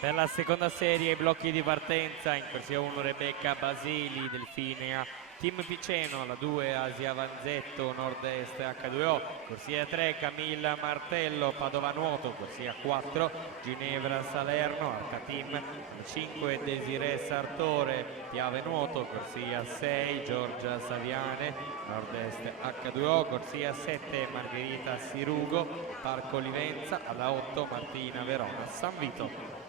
Per la seconda serie i blocchi di partenza: in corsia 1 Rebecca Basili Delfinea Team Piceno, la 2 Asia Vanzetto Nord-Est H2O, corsia 3 Camilla Martello Padova Nuoto, corsia 4 Ginevra Salerno Arca Team, la 5 Desiree Sartore Piave Nuoto, corsia 6 Giorgia Saviane Nord-Est H2O, corsia 7 Margherita Sirugo Parco Livenza, alla 8 Martina Verona San Vito.